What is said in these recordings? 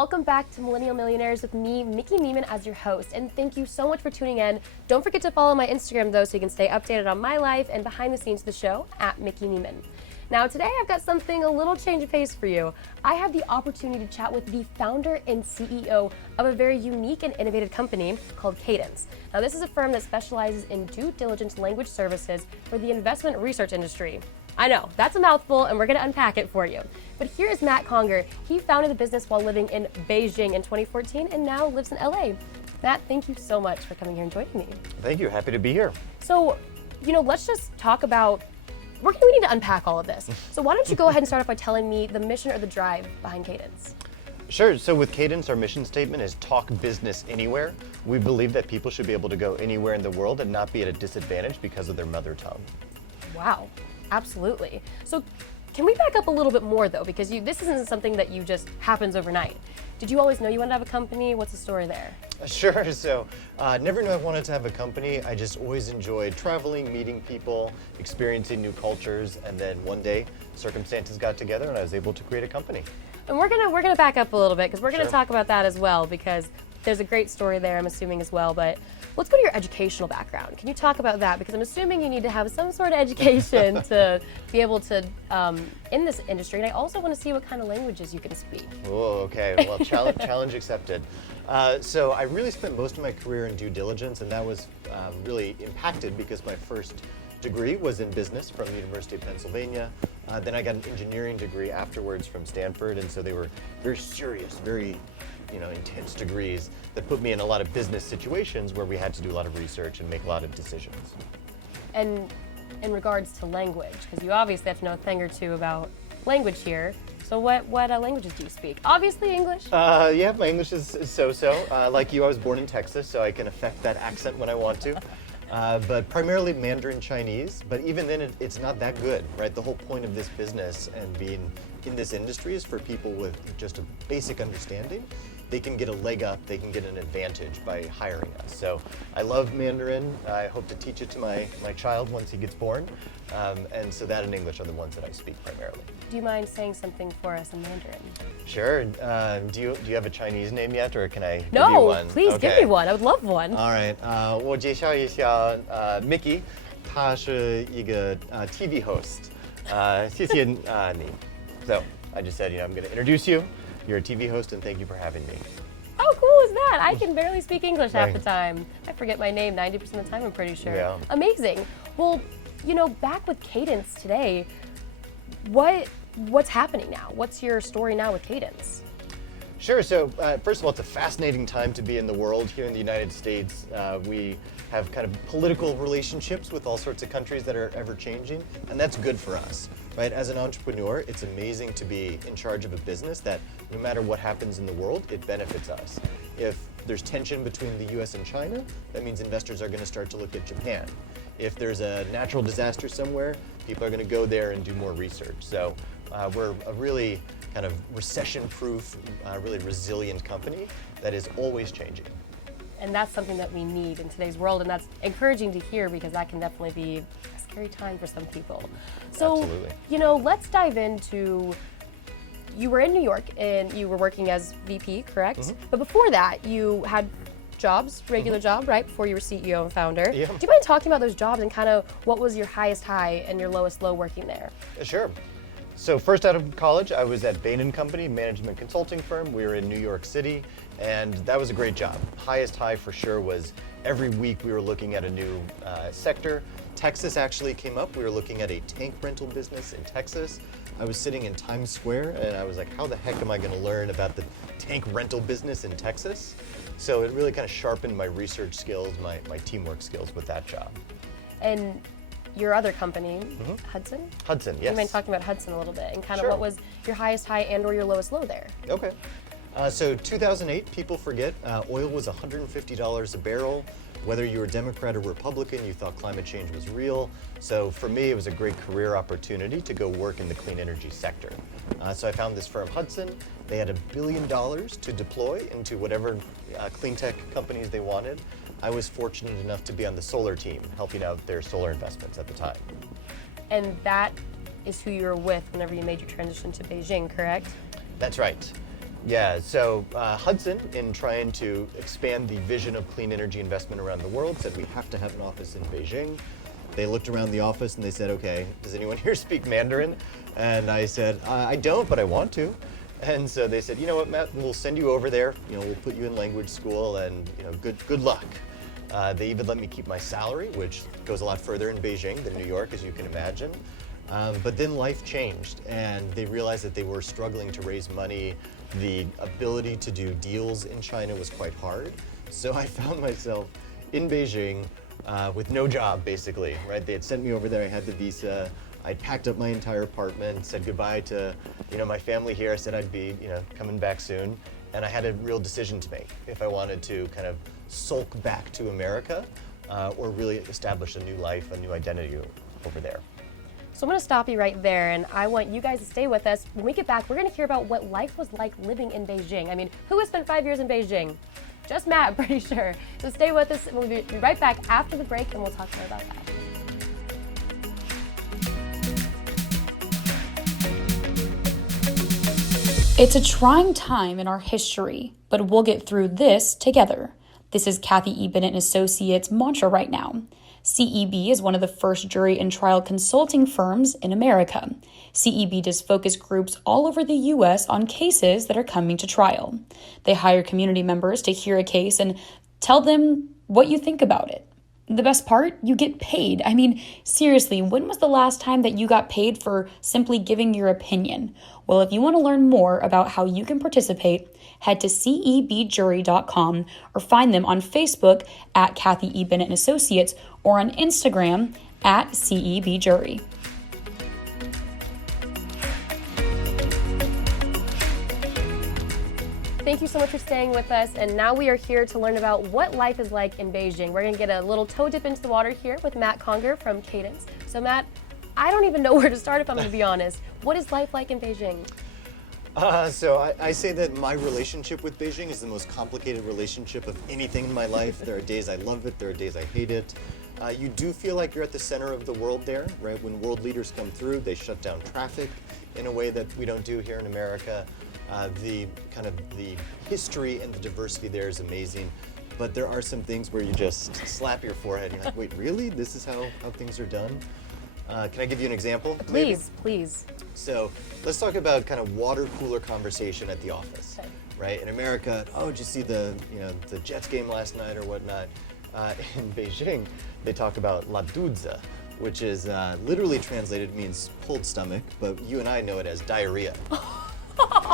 Welcome back to Millennial Millionaires with me, Mickey Neiman, as your host. And thank you so much for tuning in. Don't forget to follow my Instagram, though, so you can stay updated on my life and behind the scenes of the show at Mickey Neiman. Now, today I've got something a little change of pace for you. I have the opportunity to chat with the founder and CEO of a very unique and innovative company called Cadence. Now, this is a firm that specializes in due diligence language services for the investment research industry. I know, that's a mouthful, and we're going to unpack it for you. But here is Matt Conger. He founded the business while living in Beijing in 2014 and now lives in LA. Matt, thank you so much for coming here and joining me. Thank you. Happy to be here. So, let's just talk about, we need to unpack all of this. So why don't you go ahead and start off by telling me the mission or the drive behind Cadence? Sure. So with Cadence, our mission statement is talk business anywhere. We believe that people should be able to go anywhere in the world and not be at a disadvantage because of their mother tongue. Wow, absolutely. So can we back up a little bit more though? Because this isn't something that you just happens overnight. Did you always know you wanted to have a company? What's the story there? Sure. So never knew I wanted to have a company. I just always enjoyed traveling, meeting people, experiencing new cultures, and then one day circumstances got together and I was able to create a company. And we're gonna back up a little bit because we're gonna Sure. talk about that as well, because there's a great story there, I'm assuming, as well. But let's go to your educational background. Can you talk about that? Because I'm assuming you need to have some sort of education to be able to in this industry. And I also want to see what kind of languages you can speak. Oh, okay. Well, challenge accepted. So I really spent most of my career in due diligence, and that was really impacted because my first degree was in business from the University of Pennsylvania. Then I got an engineering degree afterwards from Stanford, and so they were very serious, very intense degrees that put me in a lot of business situations where we had to do a lot of research and make a lot of decisions. And in regards to language, because you obviously have to know a thing or two about language here. So what languages do you speak? Obviously English. Yeah, my English is so-so. Like you, I was born in Texas, so I can affect that accent when I want to. But primarily Mandarin Chinese, but even then it's not that good, right? The whole point of this business and being in this industry is for people with just a basic understanding. They can get a leg up, they can get an advantage by hiring us. So I love Mandarin. I hope to teach it to my child once he gets born. And so that and English are the ones that I speak primarily. Do you mind saying something for us in Mandarin? Sure. Do you have a Chinese name yet, or can I give you No, one? please give me one. I would love one. All right. 我介绍一下 Mickey， 他是一个 TV host. 谢谢你. So I just said, I'm going to introduce you. You're a TV host, and thank you for having me. How cool is that? I can barely speak English half Right. the time. I forget my name 90% of the time, I'm pretty sure. Yeah. Amazing. Well, back with Cadence today, what's happening now? What's your story now with Cadence? Sure. So first of all, it's a fascinating time to be in the world. Here in the United States, we have kind of political relationships with all sorts of countries that are ever changing, and that's good for us, right? As an entrepreneur, it's amazing to be in charge of a business that no matter what happens in the world, it benefits us. If there's tension between the US and China, that means investors are going to start to look at Japan. If there's a natural disaster somewhere, people are going to go there and do more research. So we're a really kind of recession-proof, really resilient company that is always changing. And that's something that we need in today's world, and that's encouraging to hear because that can definitely be a scary time for some people. So, Absolutely. Let's dive into, you were in New York and you were working as VP, correct? Mm-hmm. But before that, you had jobs, regular job, right? Before you were CEO and founder. Yeah. Do you mind talking about those jobs and kind of what was your highest high and your lowest low working there? Sure. So first out of college, I was at Bain & Company, management consulting firm. We were in New York City, and that was a great job. Highest high for sure was every week we were looking at a new sector. Texas actually came up. We were looking at a tank rental business in Texas. I was sitting in Times Square, and I was like, how the heck am I going to learn about the tank rental business in Texas? So it really kind of sharpened my research skills, my teamwork skills with that job. And your other company, Hudson? Hudson, Do yes. you mind talking about Hudson a little bit and kind of Sure. what was your highest high and or your lowest low there? Okay. So 2008, people forget, oil was $150 a barrel. Whether you were Democrat or Republican, you thought climate change was real. So for me, it was a great career opportunity to go work in the clean energy sector. So I found this firm, Hudson. They had $1 billion to deploy into whatever clean tech companies they wanted. I was fortunate enough to be on the solar team, helping out their solar investments at the time. And that is who you were with whenever you made your transition to Beijing, correct? That's right. Yeah, so Hudson, in trying to expand the vision of clean energy investment around the world, said we have to have an office in Beijing. They looked around the office and they said, okay, does anyone here speak Mandarin? And I said, I don't, but I want to. And so they said, you know what, Matt, we'll send you over there. We'll put you in language school, and good luck. They even let me keep my salary, which goes a lot further in Beijing than New York, as you can imagine. But then life changed, and they realized that they were struggling to raise money. The ability to do deals in China was quite hard. So I found myself in Beijing with no job, basically, right? They had sent me over there, I had the visa. I packed up my entire apartment, said goodbye to my family here. I said I'd be coming back soon. And I had a real decision to make if I wanted to kind of sulk back to America or really establish a new life, a new identity over there. So I'm going to stop you right there, and I want you guys to stay with us. When we get back, we're going to hear about what life was like living in Beijing. I mean, who has spent 5 years in Beijing? Just Matt, I'm pretty sure. So stay with us, and we'll be right back after the break, and we'll talk more about that. It's a trying time in our history, but we'll get through this together. This is Kathy E. Bennett & Associates' mantra right now. CEB is one of the first jury and trial consulting firms in America. CEB does focus groups all over the U.S. on cases that are coming to trial. They hire community members to hear a case and tell them what you think about it. The best part, you get paid. I mean, seriously, when was the last time that you got paid for simply giving your opinion? Well, if you want to learn more about how you can participate, head to cebjury.com or find them on Facebook at Kathy E. Bennett & Associates or on Instagram at cebjury. Thank you so much for staying with us, and now we are here to learn about what life is like in Beijing. We're going to get a little toe dip into the water here with Matt Conger from Cadence. So Matt, I don't even know where to start if I'm going to be honest. What is life like in Beijing? So I say that my relationship with Beijing is the most complicated relationship of anything in my life. There are days I love it, there are days I hate it. You do feel like you're at the center of the world there, right? When world leaders come through, they shut down traffic in a way that we don't do here in America. The history and the diversity there is amazing, but there are some things where you just slap your forehead and you're like, wait, really? This is how things are done? Can I give you an example? Please, please. So let's talk about kind of water cooler conversation at the office, Okay. right? In America, did you see the Jets game last night or whatnot? In Beijing, they talk about la dudza, which is literally translated means pulled stomach, but you and I know it as diarrhea.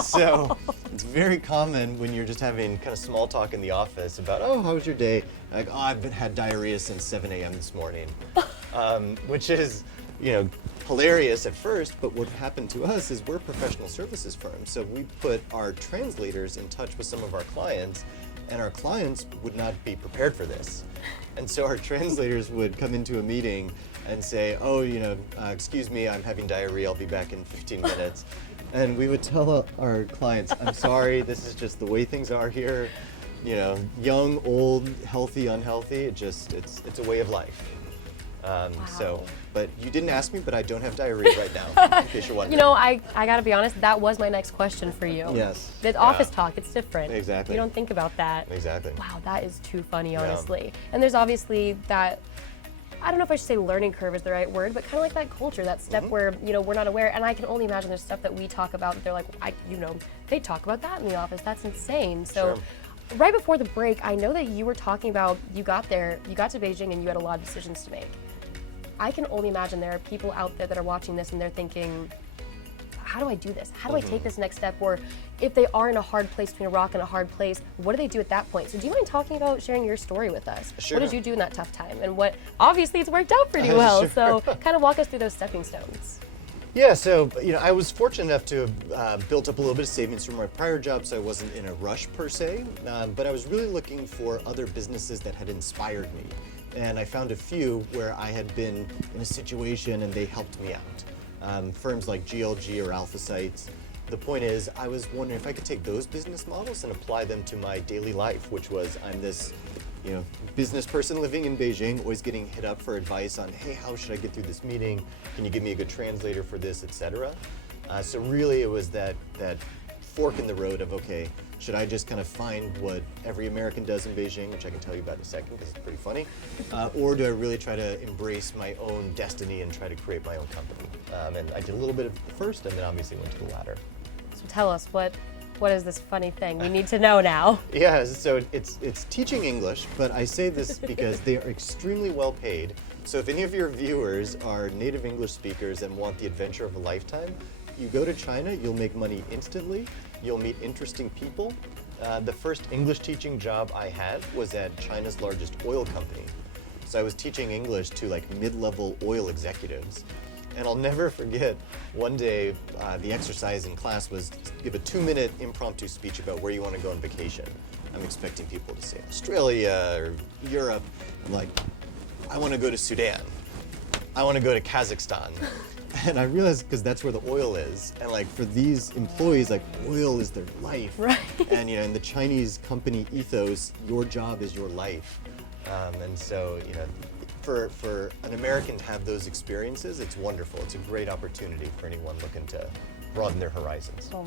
So it's very common when you're just having kind of small talk in the office about, how was your day? Like, I've had diarrhea since 7 a.m. this morning, which is, hilarious at first, but what happened to us is we're a professional services firm, so we put our translators in touch with some of our clients, and our clients would not be prepared for this. And so our translators would come into a meeting and say, excuse me, I'm having diarrhea, I'll be back in 15 minutes. And we would tell our clients, I'm sorry, this is just the way things are here. Young, old, healthy, unhealthy, it's a way of life. Wow. But you didn't ask me, but I don't have diarrhea right now, in case you're wondering. I gotta be honest, that was my next question for you. Yes. The office talk, it's different. Exactly. You don't think about that. Exactly. Wow, that is too funny, Yeah. honestly. And there's obviously that, I don't know if I should say learning curve is the right word, but kind of like that culture, that step where, we're not aware. And I can only imagine there's stuff that we talk about that they're like, they talk about that in the office. That's insane. So Sure. right before the break, I know that you were talking about, you got to Beijing and you had a lot of decisions to make. I can only imagine there are people out there that are watching this and they're thinking, how do I do this? How do I take this next step? Or if they are in a hard place, between a rock and a hard place, what do they do at that point? So do you mind talking about sharing your story with us? Sure. What did you do in that tough time? And obviously it's worked out pretty well. Sure. So kind of walk us through those stepping stones. Yeah, so I was fortunate enough to have built up a little bit of savings from my prior job, so I wasn't in a rush per se, but I was really looking for other businesses that had inspired me. And I found a few where I had been in a situation and they helped me out. Firms like GLG or Alpha Sites. The point is, I was wondering if I could take those business models and apply them to my daily life, which was I'm this business person living in Beijing, always getting hit up for advice on, hey, how should I get through this meeting? Can you give me a good translator for this, etc. So really it was that fork in the road of, okay, should I just kind of find what every American does in Beijing, which I can tell you about in a second because it's pretty funny, or do I really try to embrace my own destiny and try to create my own company? And I did a little bit of the first, and then obviously went to the latter. So tell us, what is this funny thing? We need to know now. Yeah, so it's teaching English, but I say this because they are extremely well paid. So if any of your viewers are native English speakers and want the adventure of a lifetime, you go to China, you'll make money instantly, you'll meet interesting people. The first English teaching job I had was at China's largest oil company. So I was teaching English to like mid-level oil executives. And I'll never forget, one day the exercise in class was give a 2-minute impromptu speech about where you want to go on vacation. I'm expecting people to say Australia or Europe. I'm like, I want to go to Sudan. I want to go to Kazakhstan. And I realized, because that's where the oil is, and like for these employees, like oil is their life. Right. And in the Chinese company ethos, your job is your life. And so, for an American to have those experiences, it's wonderful. It's a great opportunity for anyone looking to broaden their horizons. Oh,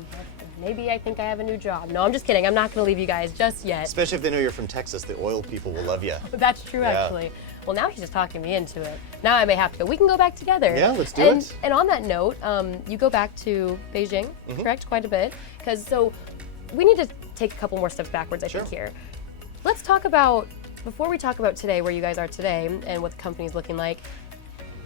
maybe I think I have a new job. No, I'm just kidding. I'm not going to leave you guys just yet. Especially if they know you're from Texas, the oil people will love you. That's true, Yeah. actually. Well, now he's just talking me into it. Now I may have to go. We can go back together. Yeah, let's do it. And on that note, you go back to Beijing, correct? Quite a bit. So we need to take a couple more steps backwards, I think, here. Let's talk about, before we talk about today, where you guys are today and what the company's looking like.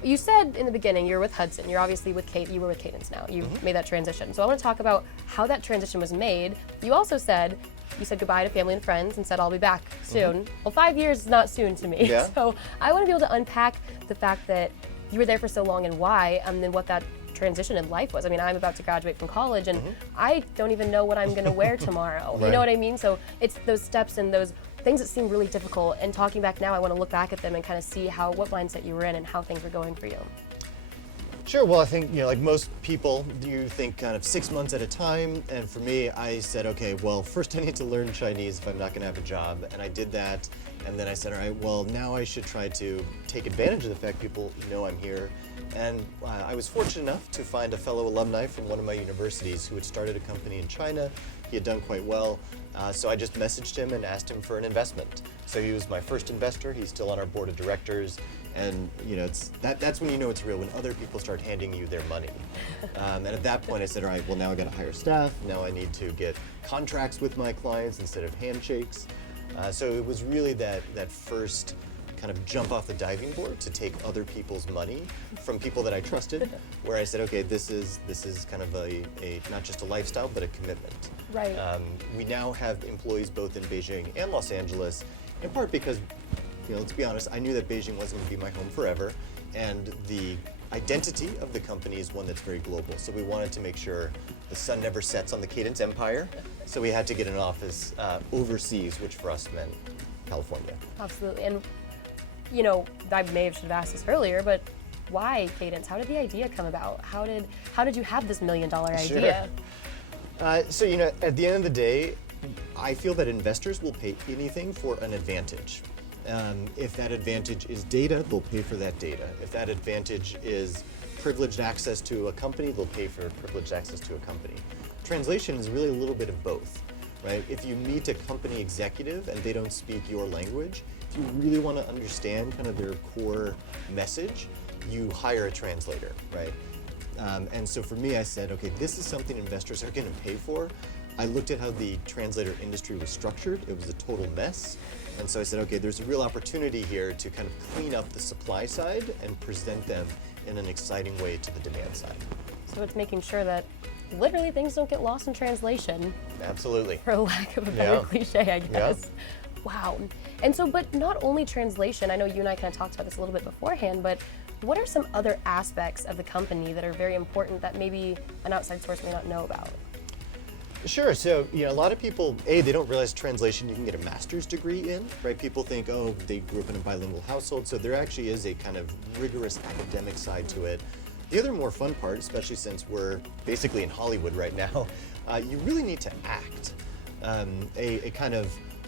You said in the beginning you're with Hudson. You're obviously with you were with Cadence now. You made that transition. So I want to talk about how that transition was made. You also said you said goodbye to family and friends and said I'll be back soon. Well, 5 years is not soon to me. Yeah. So I want to be able to unpack the fact that you were there for so long and why, and then what that transition in life was. I mean, I'm about to graduate from college and I don't even know what I'm going to wear tomorrow. You know what I mean? So it's those steps and those things that seem really difficult, and talking back now, I want to look back at them and kind of see what mindset you were in and how things were going for you. Sure. Well, I think, like most people, you think kind of 6 months at a time. And for me, I said, okay, well, first I need to learn Chinese if I'm not going to have a job. And I did that. And then I said, all right, well, now I should try to take advantage of the fact people know I'm here. And I was fortunate enough to find a fellow alumni from one of my universities who had started a company in China. He had done quite well. So I just messaged him and asked him for an investment. So he was my first investor. He's still on our board of directors. And that's when you know it's real, when other people start handing you their money. And at that point I said, all right, well, now I got to hire staff. Now I need to get contracts with my clients instead of handshakes. So it was really that first kind of jump off the diving board to take other people's money from people that I trusted, where I said, okay, this is kind of a not just a lifestyle, but a commitment. Right. We now have employees both in Beijing and Los Angeles, in part because, let's be honest, I knew that Beijing wasn't going to be my home forever, and the identity of the company is one that's very global. So we wanted to make sure the sun never sets on the Cadence empire. So we had to get an office overseas, which for us meant California. Absolutely. And I should have asked this earlier, but why Cadence? How did the idea come about? How did you have this $1 million idea? So at the end of the day, I feel that investors will pay anything for an advantage. If that advantage is data, they'll pay for that data. If that advantage is privileged access to a company, they'll pay for privileged access to a company. Translation is really a little bit of both, right? If you meet a company executive and they don't speak your language, if you really want to understand kind of their core message, you hire a translator, right? And so for me, I said, okay, this is something investors are going to pay for. I looked at how the translator industry was structured. It was a total mess. And so I said, okay, there's a real opportunity here to kind of clean up the supply side and present them in an exciting way to the demand side. So it's making sure that literally things don't get lost in translation. Absolutely. For lack of a better cliche, I guess. Yeah. Wow. And so, but not only translation, I know you and I kind of talked about this a little bit beforehand, but what are some other aspects of the company that are very important that maybe an outside source may not know about? Sure. So, a lot of people, they don't realize translation you can get a master's degree in, right? People think, oh, they grew up in a bilingual household. So there actually is a kind of rigorous academic side to it. The other more fun part, especially since we're basically in Hollywood right now, you really need to act.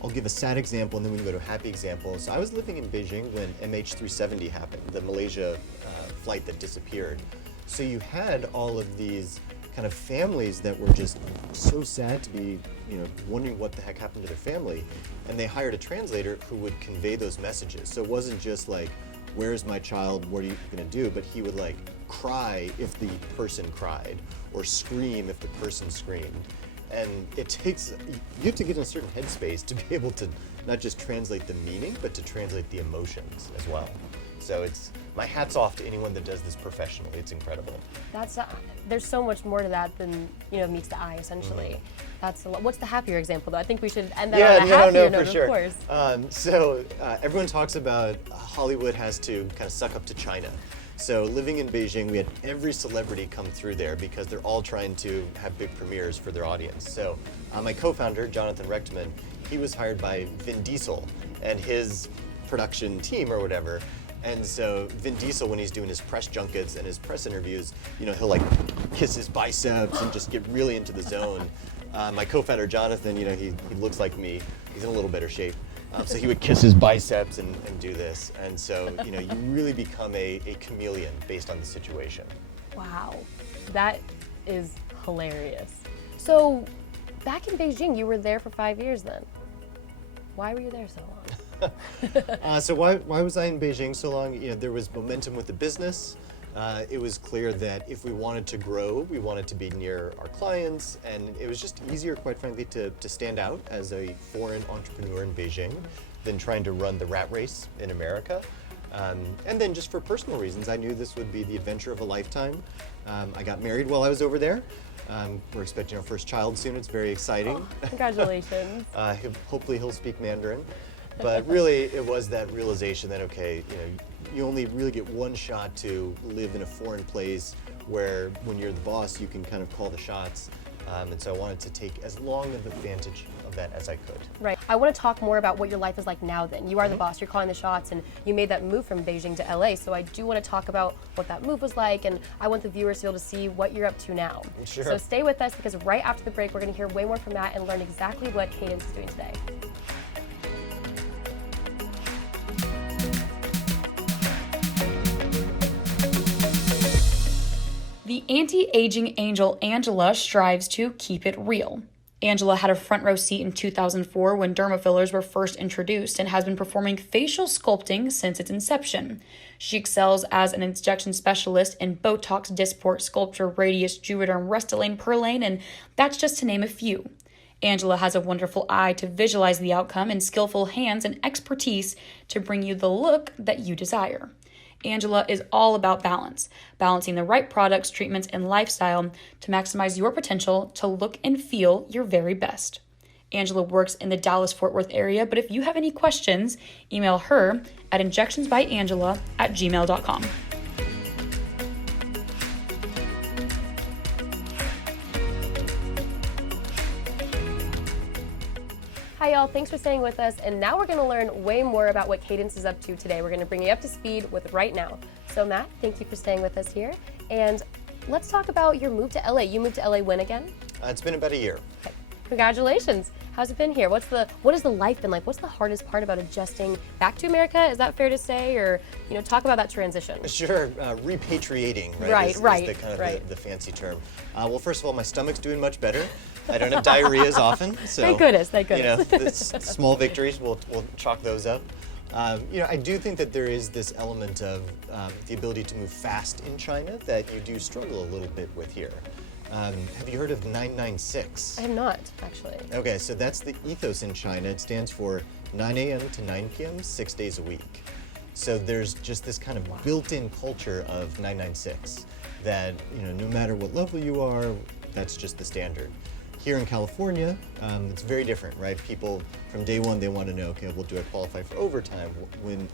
I'll give a sad example and then we can go to a happy example. So I was living in Beijing when MH370 happened, the Malaysia flight that disappeared. So you had all of these kind of families that were just so sad to be, wondering what the heck happened to their family. And they hired a translator who would convey those messages. So it wasn't just like, where's my child, what are you gonna do? But he would like cry if the person cried, or scream if the person screamed. And it takes, you have to get in a certain headspace to be able to not just translate the meaning, but to translate the emotions as well. So it's, my hat's off to anyone that does this professionally. It's incredible. That's there's so much more to that than meets the eye. Essentially, that's a lot. What's the happier example though? I think we should end that on a happier note, for sure. Of course. So everyone talks about Hollywood has to kind of suck up to China. So living in Beijing, we had every celebrity come through there because they're all trying to have big premieres for their audience. So my co-founder, Jonathan Rechtman, he was hired by Vin Diesel and his production team or whatever. And so Vin Diesel, when he's doing his press junkets and his press interviews, he'll like kiss his biceps and just get really into the zone. My co-founder Jonathan, he looks like me. He's in a little better shape. So he would kiss his biceps and do this. And so, you really become a chameleon based on the situation. Wow, that is hilarious. So back in Beijing, you were there for 5 years then. Why were you there so long? So why was I in Beijing so long? There was momentum with the business. It was clear that if we wanted to grow, we wanted to be near our clients, and it was just easier, quite frankly, to stand out as a foreign entrepreneur in Beijing than trying to run the rat race in America. And then just for personal reasons, I knew this would be the adventure of a lifetime. I got married while I was over there. We're expecting our first child soon. It's very exciting. Oh, congratulations. Hopefully he'll speak Mandarin. But really, it was that realization that, okay, you only really get one shot to live in a foreign place where when you're the boss, you can kind of call the shots. And so I wanted to take as long of advantage of that as I could. Right. I want to talk more about what your life is like now then. You are the boss, you're calling the shots, and you made that move from Beijing to LA. So I do want to talk about what that move was like, and I want the viewers to be able to see what you're up to now. Sure. So stay with us, because right after the break, we're going to hear way more from Matt and learn exactly what Cadence is doing today. The anti-aging angel Angela strives to keep it real. Angela had a front row seat in 2004 when derma fillers were first introduced and has been performing facial sculpting since its inception. She excels as an injection specialist in Botox, Dysport, Sculpture, Radius, Juvederm, Restylane, Perlane, and that's just to name a few. Angela has a wonderful eye to visualize the outcome and skillful hands and expertise to bring you the look that you desire. Angela is all about balance, balancing the right products, treatments, and lifestyle to maximize your potential to look and feel your very best. Angela works in the Dallas-Fort Worth area, but if you have any questions, email her at injectionsbyangela@gmail.com. Hi y'all, thanks for staying with us, and now we're going to learn way more about what Cadence is up to today. We're going to bring you up to speed with right now. So Matt, thank you for staying with us here, and let's talk about your move to LA. You moved to LA when again? It's been about a year. Okay. Congratulations. How's it been here? What has the life been like? What's the hardest part about adjusting back to America? Is that fair to say? Or, talk about that transition. Sure, repatriating, right? Right, is right, the kind of right. the fancy term. Well, first of all, my stomach's doing much better. I don't have diarrhea as often. So, Thank goodness, thank goodness. The small victories, we'll chalk those up. I do think that there is this element of the ability to move fast in China that you do struggle a little bit with here. Have you heard of 996? I have not, actually. Okay, so that's the ethos in China. It stands for 9 a.m. to 9 p.m., 6 days a week. So there's just this kind of built-in culture of 996 that, no matter what level you are, that's just the standard. Here in California, it's very different, right? People from day one, they want to know, okay, well, do I qualify for overtime? When,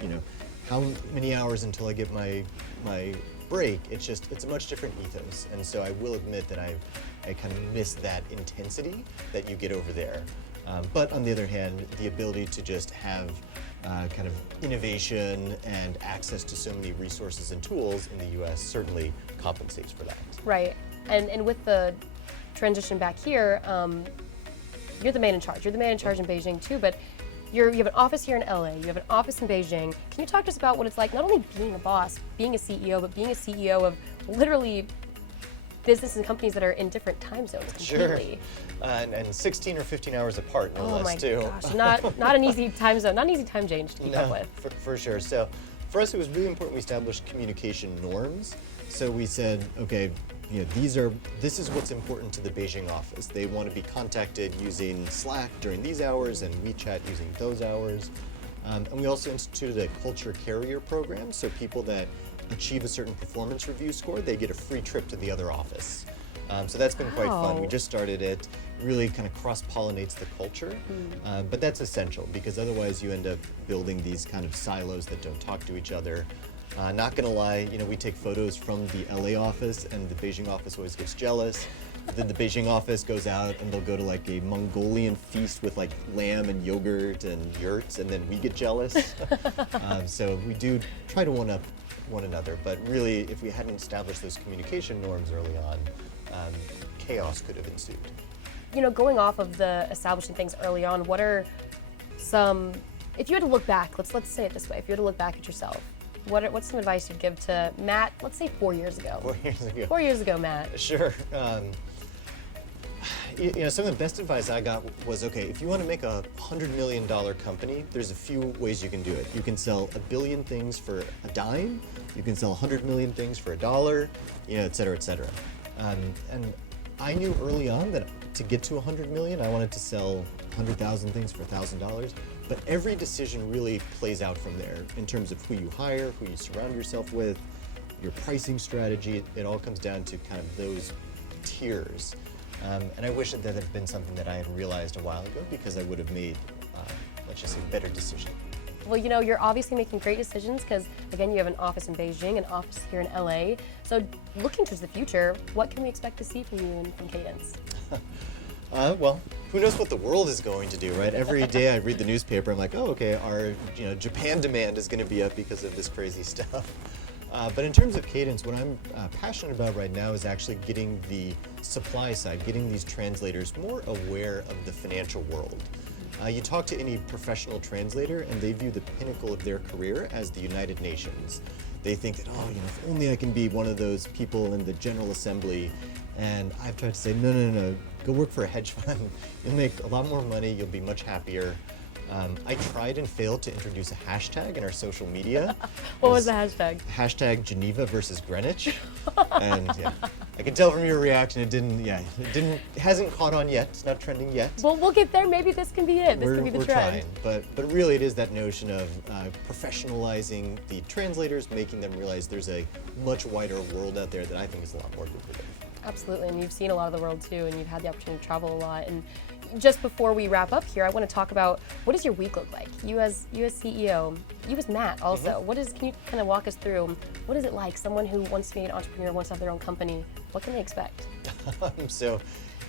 how many hours until I get my break? It's a much different ethos. And so I will admit that I kind of miss that intensity that you get over there. But on the other hand, the ability to just have kind of innovation and access to so many resources and tools in the U.S. certainly compensates for that. Right, and with the transition back here, you're the man in charge. You're the man in charge in Beijing too, but you have an office here in LA, you have an office in Beijing. Can you talk to us about what it's like, not only being a boss, being a CEO, but being a CEO of literally businesses and companies that are in different time zones completely. Sure. And 16 or 15 hours apart, no less, too. Oh my gosh, not an easy time zone, not an easy time change to keep up with. For sure. So for us, it was really important we established communication norms. So we said, okay, this is what's important to the Beijing office. They want to be contacted using Slack during these hours and WeChat using those hours. And we also instituted a culture carrier program, so people that achieve a certain performance review score, they get a free trip to the other office. So that's been quite fun. We just started it, really kind of cross-pollinates the culture, but that's essential because otherwise you end up building these kind of silos that don't talk to each other. Not gonna lie, we take photos from the LA office and the Beijing office always gets jealous. Then the Beijing office goes out and they'll go to like a Mongolian feast with like lamb and yogurt and yurts, and then we get jealous. So we do try to one-up one another, but really if we hadn't established those communication norms early on, chaos could have ensued. Going off of the establishing things early on, what are some, if you had to look back, let's say it this way, if you had to look back at yourself, what's some advice you'd give to Matt, let's say 4 years ago? 4 years ago. 4 years ago, Matt. Sure. Some of the best advice I got was, okay, if you want to make a $100 million company, there's a few ways you can do it. You can sell 1 billion things for a dime, you can sell 100 million things for $1, et cetera, et cetera. And I knew early on that to get to 100 million, I wanted to sell 100,000 things for $1,000. But every decision really plays out from there in terms of who you hire, who you surround yourself with, your pricing strategy. It all comes down to kind of those tiers. And I wish that had been something that I had realized a while ago because I would have made, let's just say, better decisions. Well, you're obviously making great decisions because, again, you have an office in Beijing, an office here in LA. So looking towards the future, what can we expect to see from you and from Cadence? Well, who knows what the world is going to do, right? Every day I read the newspaper, I'm like, oh, okay, our Japan demand is going to be up because of this crazy stuff. But in terms of Cadence, what I'm passionate about right now is actually getting the supply side, getting these translators more aware of the financial world. You talk to any professional translator and they view the pinnacle of their career as the United Nations. They think that, if only I can be one of those people in the General Assembly. And I've tried to say, no, go work for a hedge fund. You'll make a lot more money, you'll be much happier. I tried and failed to introduce a hashtag in our social media. What was the hashtag? Hashtag Geneva versus Greenwich. And I can tell from your reaction it hasn't caught on yet. It's not trending yet. Well, we'll get there. Maybe this can be it. This can be the we're trend. Trying, but really it is that notion of professionalizing the translators, making them realize there's a much wider world out there that I think is a lot more lucrative. Absolutely, and you've seen a lot of the world too, and you've had the opportunity to travel a lot. And just before we wrap up here, I want to talk about what does your week look like? You as CEO, you as Matt also. Mm-hmm. Can you kind of walk us through? What is it like? Someone who wants to be an entrepreneur, wants to have their own company. What can they expect? So,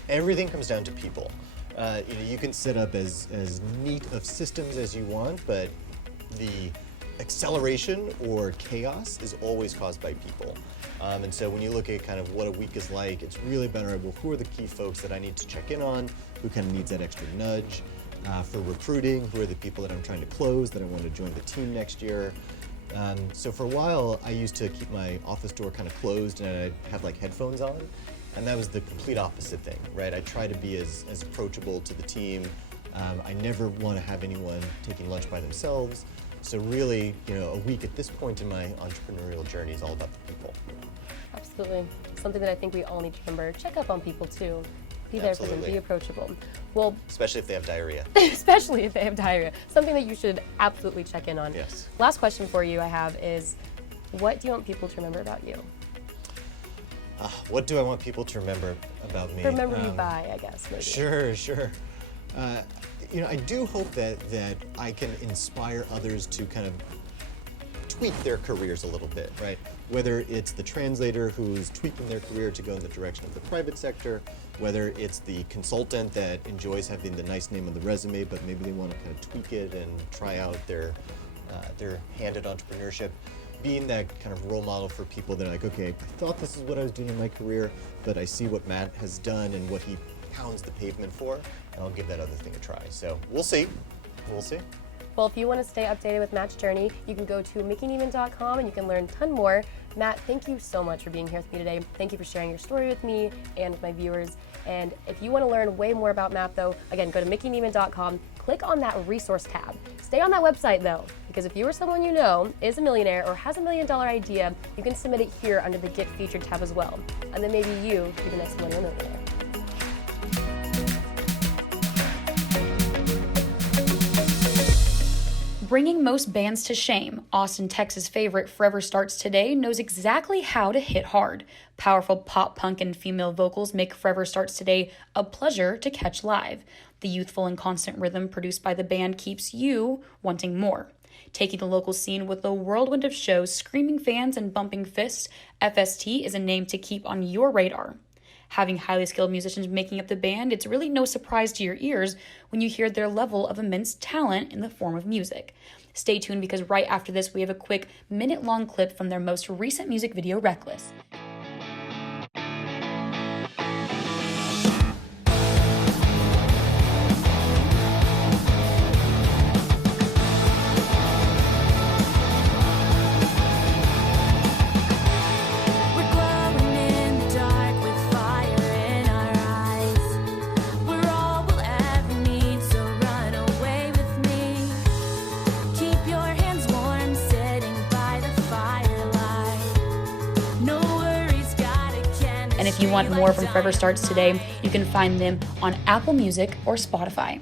everything comes down to people. You can set up as neat of systems as you want, but the acceleration or chaos is always caused by people. And so when you look at kind of what a week is like, it's really about, well, who are the key folks that I need to check in on, who kind of needs that extra nudge. For recruiting, who are the people that I'm trying to close, that I want to join the team next year. So for a while, I used to keep my office door kind of closed and I'd have like headphones on. And that was the complete opposite thing, right? I try to be as approachable to the team. I never want to have anyone taking lunch by themselves. So really, a week at this point in my entrepreneurial journey is all about the people. Absolutely. Something that I think we all need to remember. Check up on people too. Be there for them, be approachable. Well, especially if they have diarrhea. Especially if they have diarrhea. Something that you should absolutely check in on. Yes. Last question for you I have is, what do you want people to remember about you? What do I want people to remember about me? Remember you by, I guess, maybe. Sure. I do hope that I can inspire others to kind of tweak their careers a little bit, right? Whether it's the translator who's tweaking their career to go in the direction of the private sector, whether it's the consultant that enjoys having the nice name on the resume, but maybe they want to kind of tweak it and try out their hand at entrepreneurship. Being that kind of role model for people that are like, okay, I thought this is what I was doing in my career, but I see what Matt has done and what he pounds the pavement for, and I'll give that other thing a try. So we'll see. Well, if you want to stay updated with Matt's journey, you can go to mickeynieman.com and you can learn a ton more. Matt, thank you so much for being here with me today. Thank you for sharing your story with me and with my viewers. And if you want to learn way more about Matt, though, again, go to mickeynieman.com, click on that resource tab. Stay on that website, though, because if you or someone you know is a millionaire or has $1 million idea, you can submit it here under the Get Featured tab as well. And then maybe you be the next Millennial Millionaire. Bringing most bands to shame, Austin, Texas favorite Forever Starts Today knows exactly how to hit hard. Powerful pop, punk, and female vocals make Forever Starts Today a pleasure to catch live. The youthful and constant rhythm produced by the band keeps you wanting more. Taking the local scene with a whirlwind of shows, screaming fans, and bumping fists, FST is a name to keep on your radar. Having highly skilled musicians making up the band, it's really no surprise to your ears when you hear their level of immense talent in the form of music. Stay tuned because right after this, we have a quick minute-long clip from their most recent music video, Reckless. And if you want more from Forever Starts Today, you can find them on Apple Music or Spotify.